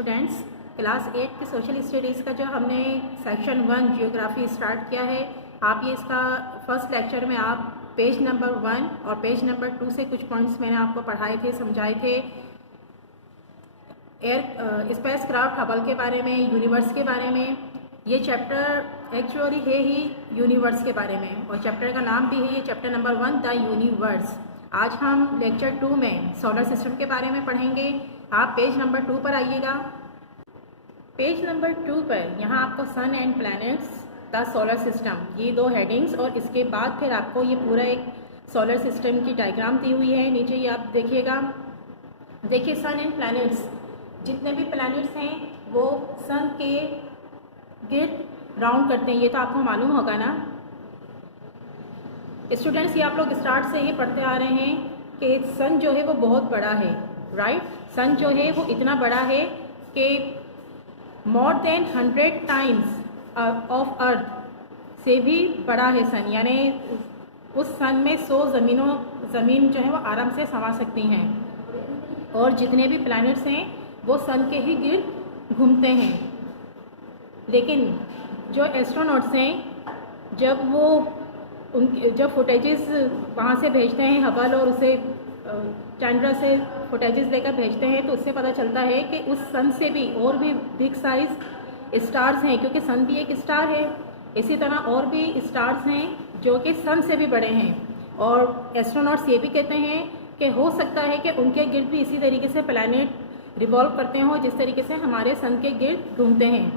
Students, class 8 के social studies का जो हमने सेक्शन 1 जियोग्राफी स्टार्ट किया है, आप ये इसका फर्स्ट लेक्चर में आप पेज नंबर 1 और पेज नंबर 2 से कुछ पॉइंट्स मैंने आपको पढ़ाए थे, समझाए थे। स्पेस क्राफ्ट हबल के बारे में, यूनिवर्स के बारे में। ये चैप्टर एक्चुअली है ही यूनिवर्स के बारे में और चैप्टर का नाम भी है ये चैप्टर नंबर 1 द यूनिवर्स। आज हम लेक्चर 2 में सोलर सिस्टम के बारे में पढ़ेंगे। आप पेज नंबर 2 पर आइएगा। पेज नंबर 2 पर यहाँ आपको sun and planets the solar system, ये दो हेडिंग्स और इसके बाद फिर आपको ये पूरा एक सोलर सिस्टम की डायग्राम दी हुई है। नीचे ये आप देखिएगा, देखिए सन एंड प्लैनेट्स, जितने भी प्लैनेट्स हैं वो सन के गिर्द राउंड करते हैं, ये तो आपको मालूम होगा ना स्टूडेंट्स। ये आप लोग स्टार्ट से ही पढ़ते आ रहे हैं कि सन जो है वो बहुत बड़ा है, राइट। सन जो है वो इतना बड़ा है कि more than 100 times of earth से भी बड़ा है सन, यानी उस सन में 100 ज़मीन जो है वो आराम से समा सकती हैं। और जितने भी प्लैनेट्स हैं वो सन के ही गिर्द घूमते हैं। लेकिन जो एस्ट्रोनॉट्स हैं, जब फुटेजेस वहाँ से भेजते हैं हबल और उसे चंद्र से फुटेजेस लेकर भेजते हैं, तो उससे पता चलता है कि उस सन से भी और भी बिग साइज स्टार्स हैं, क्योंकि सन भी एक स्टार है। इसी तरह और भी स्टार्स हैं जो कि सन से भी बड़े हैं। और एस्ट्रोनॉट्स ये भी कहते हैं कि हो सकता है कि उनके गिर्द भी इसी तरीके से प्लैनेट रिवॉल्व करते हों जिस तरीके से हमारे सन के गिर्द घूमते हैं।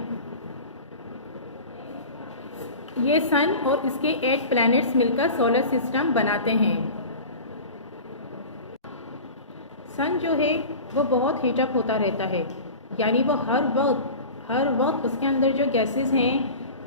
ये सन और इसके 8 प्लैनेट्स मिलकर सोलर सिस्टम बनाते हैं। सन जो है वो बहुत हीटअप होता रहता है, यानी वो हर वक्त उसके अंदर जो गैसेस हैं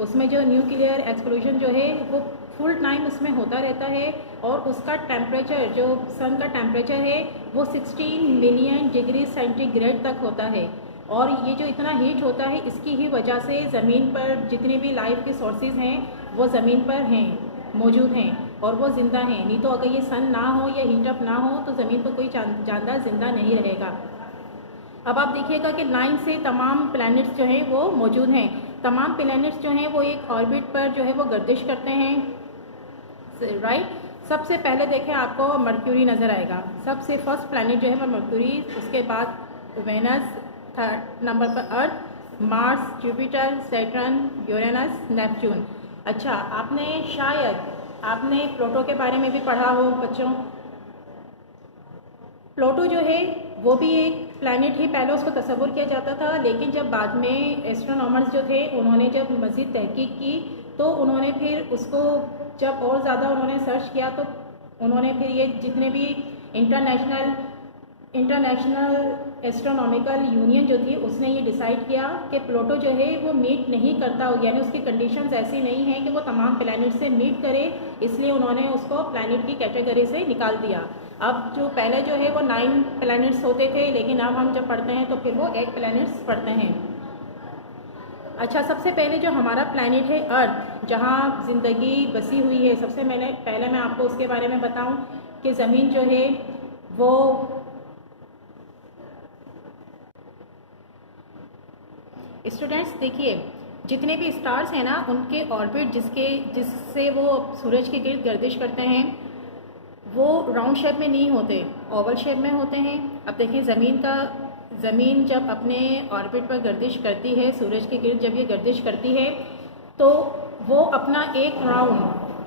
उसमें जो न्यूक्लियर एक्सप्लोजन जो है वो फुल टाइम उसमें होता रहता है। और उसका टेम्परेचर, जो सन का टेम्परेचर है वो 16 मिलियन डिग्री सेंटीग्रेड तक होता है। और ये जो इतना हीट होता है इसकी ही वजह से ज़मीन पर जितने भी लाइफ के सोर्सेज हैं वो ज़मीन पर हैं, मौजूद हैं और वो ज़िंदा हैं। नहीं तो अगर ये सन ना हो या हीटअप ना हो तो ज़मीन पर कोई जानदार ज़िंदा नहीं रहेगा। अब आप देखिएगा कि लाइन से तमाम प्लैनेट्स जो हैं वो मौजूद हैं। तमाम प्लैनेट्स जो हैं वो एक ऑर्बिट पर जो है वो गर्दिश करते हैं, राइट। सबसे पहले देखें आपको मर्क्यूरी नज़र आएगा, सबसे फर्स्ट प्लैनेट जो है वो मर्क्यूरी, उसके बाद वेनस, थर्ड नंबर पर Earth, Mars, Jupiter, Saturn, Uranus, Neptune. अच्छा, आपने प्लूटो के बारे में भी पढ़ा हो बच्चों। प्लूटो जो है वो भी एक प्लैनेट ही पहले उसको तस्वुर किया जाता था, लेकिन जब बाद में एस्ट्रोनॉमर्स जो थे उन्होंने जब मज़ीद तहकीक की तो उन्होंने फिर उसको जब और ज़्यादा उन्होंने सर्च किया तो उन्होंने फिर ये जितने भी इंटरनेशनल एस्ट्रोनॉमिकल यूनियन जो थी उसने ये डिसाइड किया कि प्लूटो जो है वो मीट नहीं करता, यानी उसकी कंडीशंस ऐसी नहीं हैं कि वो तमाम प्लैनेट से मीट करे, इसलिए उन्होंने उसको प्लैनेट की कैटेगरी से निकाल दिया। अब जो पहले जो है वो 9 प्लैनेट्स होते थे, लेकिन अब हम जब पढ़ते हैं तो फिर वो 8 प्लैनेट्स पढ़ते हैं। अच्छा, सबसे पहले जो हमारा प्लैनेट है अर्थ, जहाँ ज़िंदगी बसी हुई है, सबसे पहले मैं आपको उसके बारे में बताऊं कि ज़मीन जो है वो स्टूडेंट्स देखिए, जितने भी स्टार्स हैं ना उनके ऑर्बिट जिससे वो सूरज के गिर्द गर्दिश करते हैं वो राउंड शेप में नहीं होते, ओवल शेप में होते हैं। अब देखिए ज़मीन जब अपने ऑर्बिट पर गर्दिश करती है, सूरज के गिर्द जब ये गर्दिश करती है तो वो अपना एक राउंड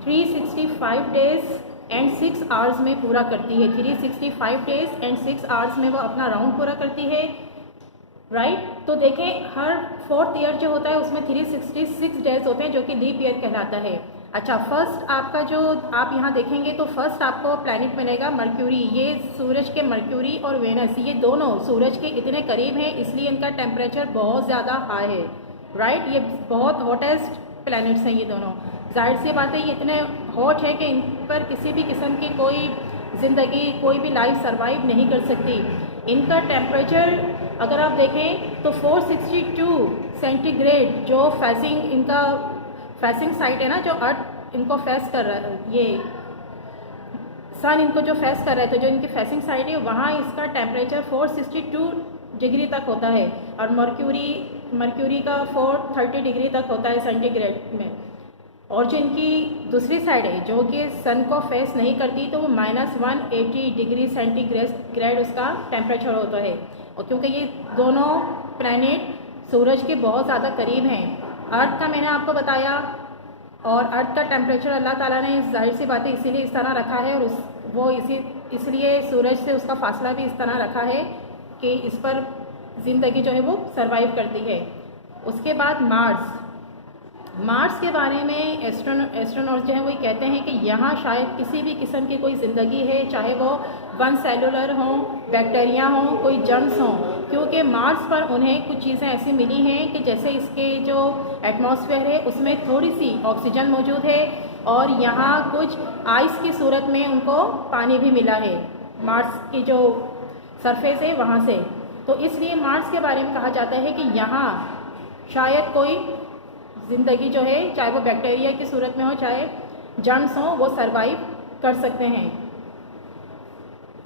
365 डेज़ एंड 6 आवर्स में पूरा करती है। 365 डेज़ एंड 6 आवर्स में वो अपना राउंड पूरा करती है, राइट। तो देखें हर 4th ईयर जो होता है उसमें 366 डेज होते हैं जो कि लीप ईयर कहलाता है। अच्छा, फर्स्ट आपका जो आप यहाँ देखेंगे तो फर्स्ट आपको प्लैनेट मिलेगा मर्क्यूरी। ये सूरज के मर्क्यूरी और वेनस ये दोनों सूरज के इतने करीब हैं इसलिए इनका टेम्परेचर बहुत ज़्यादा हाई है, राइट। ये बहुत हॉटेस्ट प्लैनेट्स हैं ये दोनों। जाहिर सी बात है ये इतने हॉट है कि इन पर किसी भी किस्म की कोई ज़िंदगी, कोई भी लाइफ सर्वाइव नहीं कर सकती। इनका टेम्परेचर अगर आप देखें तो 462 सेंटीग्रेड, जो इनका फेसिंग साइड है ना, जो अर्थ इनको फेस कर रहा है, ये सन इनको जो फेस कर रहा है, तो जो इनकी फेसिंग साइड है वहाँ इसका टेम्परेचर 462 डिग्री तक होता है, और मर्क्यूरी का 430 डिग्री तक होता है सेंटीग्रेड में। और जो इनकी दूसरी साइड है जो कि सन को फेस नहीं करती, तो वो -180 डिग्री सेंटीग्रेड उसका टेम्परेचर होता है। और क्योंकि ये दोनों प्लैनेट सूरज के बहुत ज़्यादा करीब हैं, अर्थ का मैंने आपको बताया, और अर्थ का टेम्परेचर अल्लाह ताला ने जाहिर सी बात है इसीलिए इस तरह रखा है, और इसलिए सूरज से उसका फासला भी इस तरह रखा है कि इस पर ज़िंदगी जो है वो सरवाइव करती है। उसके बाद मार्स के बारे में एस्ट्रोनॉट्स जो है वो कहते हैं कि यहाँ शायद किसी भी किस्म की कोई ज़िंदगी है, चाहे वो वन सेलुलर हों, बैक्टीरिया हों, कोई जर्म्स हों, क्योंकि मार्स पर उन्हें कुछ चीज़ें ऐसी मिली हैं कि जैसे इसके जो एटमॉस्फेयर है उसमें थोड़ी सी ऑक्सीजन मौजूद है, और यहाँ कुछ आइस की सूरत में उनको पानी भी मिला है मार्स की जो सरफेस है वहाँ से। तो इसलिए मार्स के बारे में कहा जाता है कि यहाँ शायद कोई ज़िंदगी जो है, चाहे वो बैक्टीरिया की सूरत में हो, चाहे जर्म्स हों, वो सरवाइव कर सकते हैं।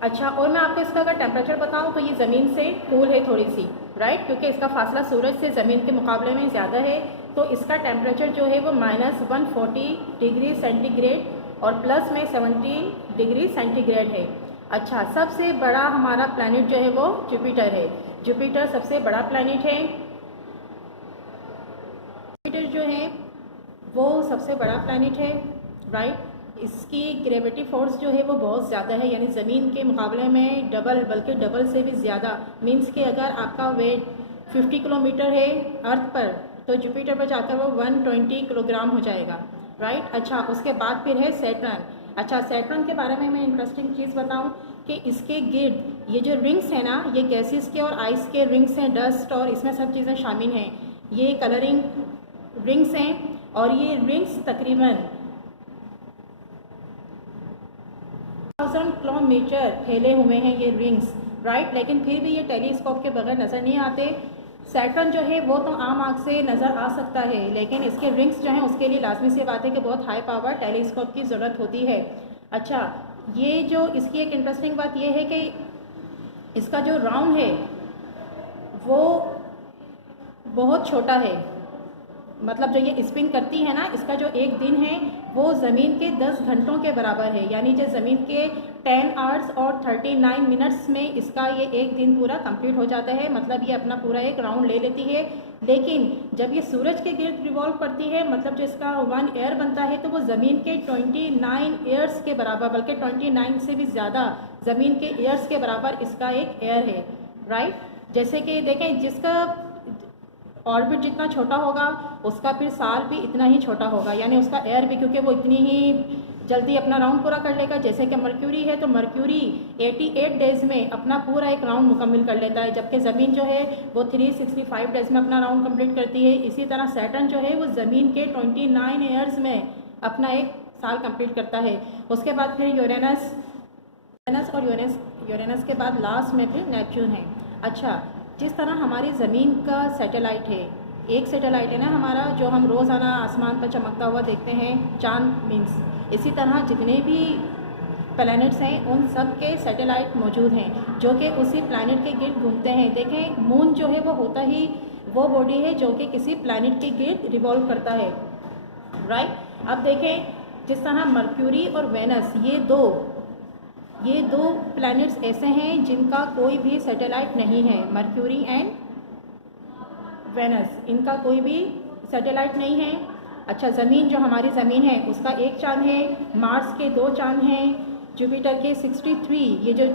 अच्छा, और मैं आपको इसका अगर टेम्परेचर बताऊं तो ये ज़मीन से कूल है थोड़ी सी, राइट, क्योंकि इसका फासला सूरज से ज़मीन के मुकाबले में ज़्यादा है, तो इसका टेम्परेचर जो है वो -140 डिग्री सेंटीग्रेड और प्लस में 70 डिग्री सेंटीग्रेड है। अच्छा, सबसे बड़ा हमारा प्लैनेट जो है वो जुपिटर है। जुपिटर सबसे बड़ा प्लैनेट है। जुपिटर जो है वो सबसे बड़ा प्लैनेट है, राइट। इसकी ग्रेविटी फोर्स जो है वो बहुत ज़्यादा है, यानी ज़मीन के मुकाबले में डबल, बल्कि डबल से भी ज़्यादा। मीन्स कि अगर आपका वेट 50 किलोमीटर है अर्थ पर, तो जुपिटर पर जाकर वो 120 किलोग्राम हो जाएगा, राइट। अच्छा, उसके बाद फिर है सैटर्न। अच्छा, सैटर्न के बारे में मैं इंटरेस्टिंग चीज़ बताऊं कि इसके गिर्द ये जो रिंग्स हैं ना, ये गैसेस के और आइस के रिंग्स हैं, डस्ट और इसमें सब चीज़ें शामिल हैं। ये कलरिंग रिंग्स हैं, और ये रिंग्स तकरीबन 1000 किलोमीटर फैले हुए हैं ये रिंग्स, राइट। लेकिन फिर भी ये टेलीस्कोप के बगैर नज़र नहीं आते। सैटर्न जो है वो तो आम आँख से नज़र आ सकता है, लेकिन इसके रिंग्स जो हैं उसके लिए लाजमी सी बात है कि बहुत हाई पावर टेलीस्कोप की ज़रूरत होती है। अच्छा, ये जो इसकी एक इंटरेस्टिंग बात ये है कि इसका जो राउंड है वो बहुत छोटा है, मतलब जो ये स्पिन करती है ना, इसका जो एक दिन है वो ज़मीन के 10 घंटों के बराबर है, यानी जो ज़मीन के 10 आवर्स और 39 मिनट्स में इसका ये एक दिन पूरा कंप्लीट हो जाता है। मतलब ये अपना पूरा एक राउंड ले लेती है। लेकिन जब ये सूरज के गिर्द रिवॉल्व करती है, मतलब जो इसका 1 ईयर बनता है, तो वो ज़मीन के 29 ईयर्स के बराबर, बल्कि 29 से भी ज़्यादा ज़मीन के ईयर्स के बराबर इसका एक ईयर है, राइट। जैसे कि देखें, जिसका ऑर्बिट जितना छोटा होगा उसका फिर साल भी इतना ही छोटा होगा, यानी उसका एयर भी, क्योंकि वो इतनी ही जल्दी अपना राउंड पूरा कर लेगा। जैसे कि मर्क्यूरी है, तो मर्क्यूरी 88 डेज़ में अपना पूरा एक राउंड मुकम्मल कर लेता है, जबकि ज़मीन जो है वो 365 डेज़ में अपना राउंड कंप्लीट करती है। इसी तरह सैटर्न जो है वो ज़मीन के 29 ईयर्स में अपना एक साल कंप्लीट करता है। उसके बाद फिर यूरेनस और यूरेनस के बाद लास्ट में फिर नेपच्यून है। अच्छा, जिस तरह हमारी ज़मीन का सैटेलाइट है, एक सैटेलाइट है ना हमारा, जो हम रोज़ाना आसमान पर चमकता हुआ देखते हैं, चांद मीन्स, इसी तरह जितने भी प्लैनेट्स हैं उन सब के सैटेलाइट मौजूद हैं जो कि उसी प्लैनेट के गिर्द घूमते हैं। देखें, मून जो है वो होता ही वो बॉडी है जो कि किसी प्लैनेट के गिर्द रिवॉल्व करता है, राइट। अब देखें, जिस तरह मर्क्यूरी और वेनस, ये दो प्लैनेट्स ऐसे हैं जिनका कोई भी सैटेलाइट नहीं है। मर्क्यूरी एंड वेनस, इनका कोई भी सैटेलाइट नहीं है। अच्छा, ज़मीन जो हमारी ज़मीन है उसका एक चांद है, मार्स के 2 चांद हैं, जुपिटर के 63, ये जो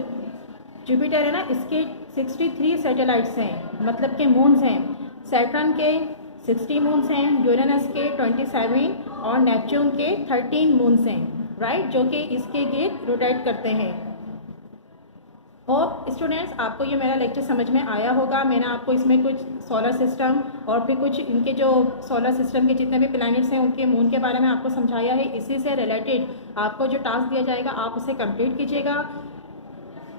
जुपिटर है ना इसके 63 सैटेलाइट्स हैं, मतलब के मून्स हैं। सैटर्न के 60 मून्स हैं, यूरेनस के 27 और नेपच्यून के 13 मून्स हैं, राइट, जो कि इसके गिर्द रोटेट करते हैं। और स्टूडेंट्स, आपको ये मेरा लेक्चर समझ में आया होगा। मैंने आपको इसमें कुछ सोलर सिस्टम और फिर कुछ इनके जो सोलर सिस्टम के जितने भी प्लैनेट्स हैं उनके मून के बारे में आपको समझाया है। इसी से रिलेटेड आपको जो टास्क दिया जाएगा आप उसे कंप्लीट कीजिएगा।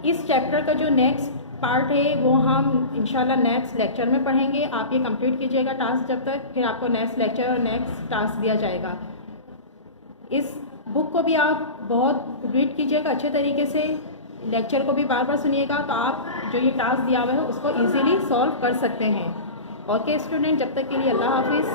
इस चैप्टर का जो नेक्स्ट पार्ट है वो हम इंशाल्लाह नेक्स्ट लेक्चर में पढ़ेंगे। आप ये कंप्लीट कीजिएगा टास्क जब तक, फिर आपको नेक्स्ट लेक्चर और नेक्स्ट टास्क दिया जाएगा। इस बुक को भी आप बहुत रीड कीजिएगा अच्छे तरीके से, लेक्चर को भी बार बार सुनिएगा, तो आप जो ये टास्क दिया हुआ है उसको ईज़िली सॉल्व कर सकते हैं। ओके स्टूडेंट, जब तक के लिए अल्लाह हाफिज़।